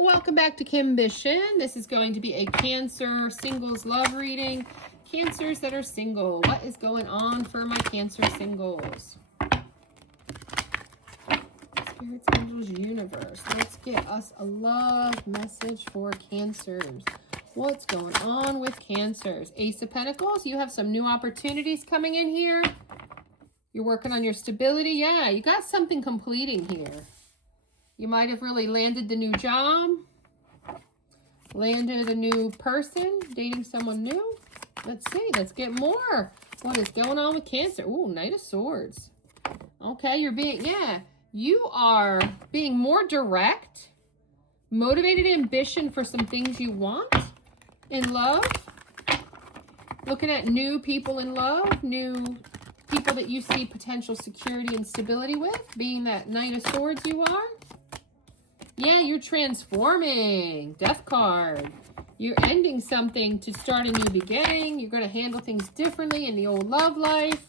Welcome back to Kimbition. This is going to be a Cancer singles love reading. Cancers that are single. What is going on for my Cancer singles? Spirits, angels, universe. Let's get us a love message for Cancers. What's going on with Cancers? Ace of Pentacles. You have some new opportunities coming in here. You're working on your stability. Yeah, you got something completing here. You might have really landed the new job, landed a new person, dating someone new. Let's see. Let's get more. What is going on with Cancer? Ooh, Knight of Swords. Okay, you are being more direct, motivated ambition for some things you want in love. Looking at new people in love, new people that you see potential security and stability with, being that Knight of Swords you are. Yeah, you're transforming. Death card. You're ending something to start a new beginning. You're going to handle things differently in the old love life.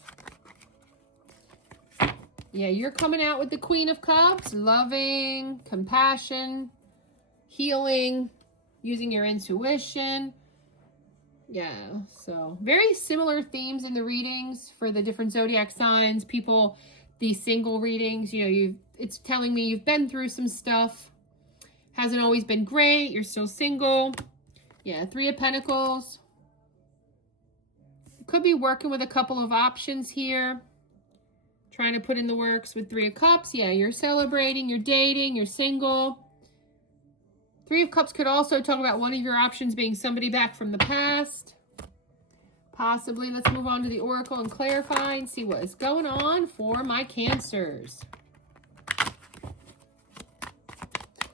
Yeah, you're coming out with the Queen of Cups. Loving, compassion, healing, using your intuition. Yeah, so very similar themes in the readings for the different zodiac signs. People, these single readings, it's telling me you've been through some stuff. Hasn't always been great. You're still single. Yeah, Three of Pentacles. Could be working with a couple of options here. Trying to put in the works with Three of Cups. Yeah, you're celebrating, you're dating, you're single. Three of Cups could also talk about one of your options being somebody back from the past. Possibly. Let's move on to the Oracle and clarify and see what is going on for my Cancers.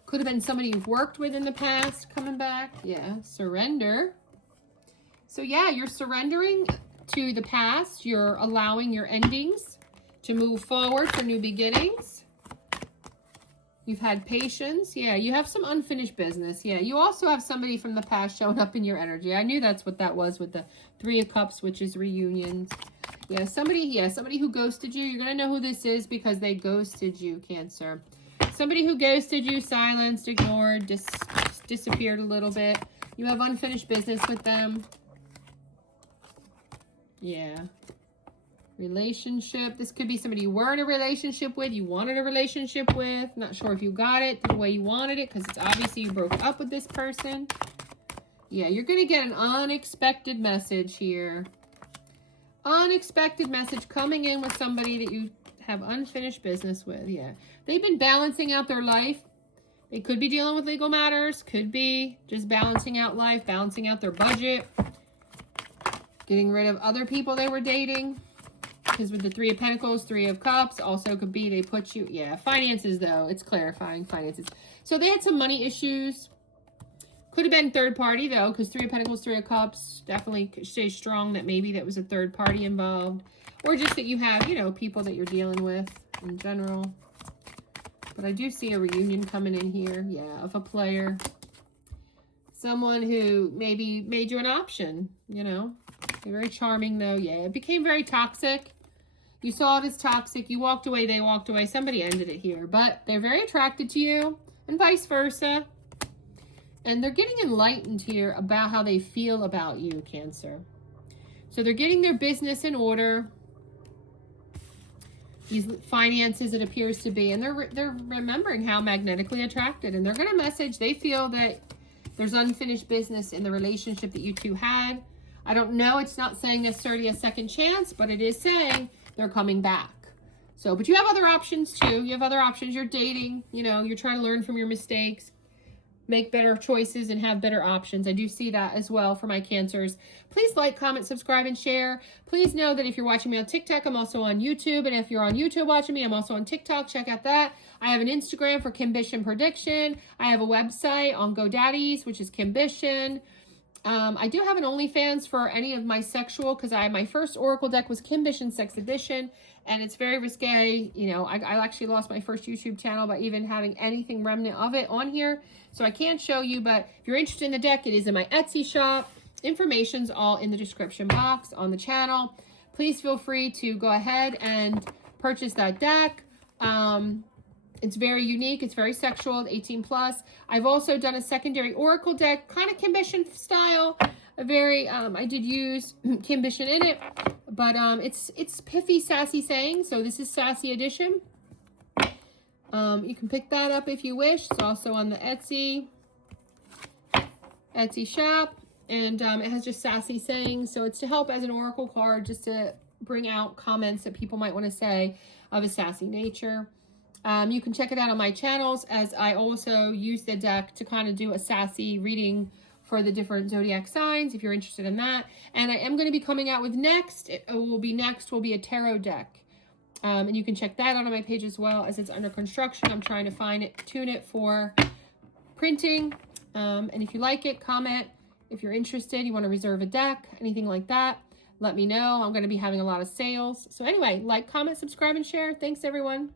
Could have been somebody you've worked with in the past coming back. Yeah, surrender. So yeah, you're surrendering to the past. You're allowing your endings to move forward for new beginnings. You've had patience. Yeah, you have some unfinished business. Yeah, you also have somebody from the past showing up in your energy. I knew that's what that was with the Three of Cups, which is reunions. Yeah, somebody who ghosted you. You're going to know who this is because they ghosted you, Cancer. Somebody who ghosted you, silenced, ignored, disappeared a little bit. You have unfinished business with them. Yeah. Relationship. This could be somebody you were in a relationship with, you wanted a relationship with. Not sure if you got it the way you wanted it because it's obviously you broke up with this person. Yeah, you're going to get an unexpected message here. Unexpected message coming in with somebody that you have unfinished business with. Yeah, they've been balancing out their life. They could be dealing with legal matters, could be just balancing out life, balancing out their budget, getting rid of other people they were dating. Because with the Three of Pentacles, Three of Cups, also could be they put you, yeah, finances though, it's clarifying finances. So they had some money issues. Could have been third party though, because Three of Pentacles, Three of Cups definitely stay strong that maybe that was a third party involved. Or just that you have, people that you're dealing with in general. But I do see a reunion coming in here, yeah, of a player. Someone who maybe made you an option, They're very charming though, yeah. It became very toxic. You saw it as toxic. You walked away, they walked away. Somebody ended it here. But they're very attracted to you and vice versa. And they're getting enlightened here about how they feel about you, Cancer. So they're getting their business in order. These finances, it appears to be. And they're remembering how magnetically attracted. And they're going to message. They feel that there's unfinished business in the relationship that you two had. I don't know. It's not saying necessarily a second chance. But it is saying they're coming back. So, but you have other options too. You have other options. You're dating. You're trying to learn from your mistakes. Make better choices and have better options. I do see that as well for my Cancers. Please like, comment, subscribe, and share. Please know that if you're watching me on TikTok, I'm also on YouTube. And if you're on YouTube watching me, I'm also on TikTok. Check out that. I have an Instagram for Kimbition Prediction. I have a website on GoDaddy's, which is Kimbition. I do have an OnlyFans for any of my sexual, because my first Oracle deck was Kimbition Sex Edition, and it's very risque. I actually lost my first YouTube channel by even having anything remnant of it on here, so I can't show you, but if you're interested in the deck, it is in my Etsy shop. Information's all in the description box on the channel. Please feel free to go ahead and purchase that deck. It's very unique. It's very sexual, 18 plus. I've also done a secondary oracle deck, kind of Kimbition style. A very, I did use Kimbition in it, but it's pithy, sassy sayings. So this is Sassy Edition. You can pick that up if you wish. It's also on the Etsy shop, and it has just sassy sayings. So it's to help as an oracle card, just to bring out comments that people might want to say of a sassy nature. You can check it out on my channels, as I also use the deck to kind of do a sassy reading for the different zodiac signs, if you're interested in that. And I am going to be coming out with next will be a tarot deck. And you can check that out on my page as well, as it's under construction. I'm trying to tune it for printing. And if you like it, comment. If you're interested, you want to reserve a deck, anything like that, let me know. I'm going to be having a lot of sales. So anyway, like, comment, subscribe, and share. Thanks, everyone.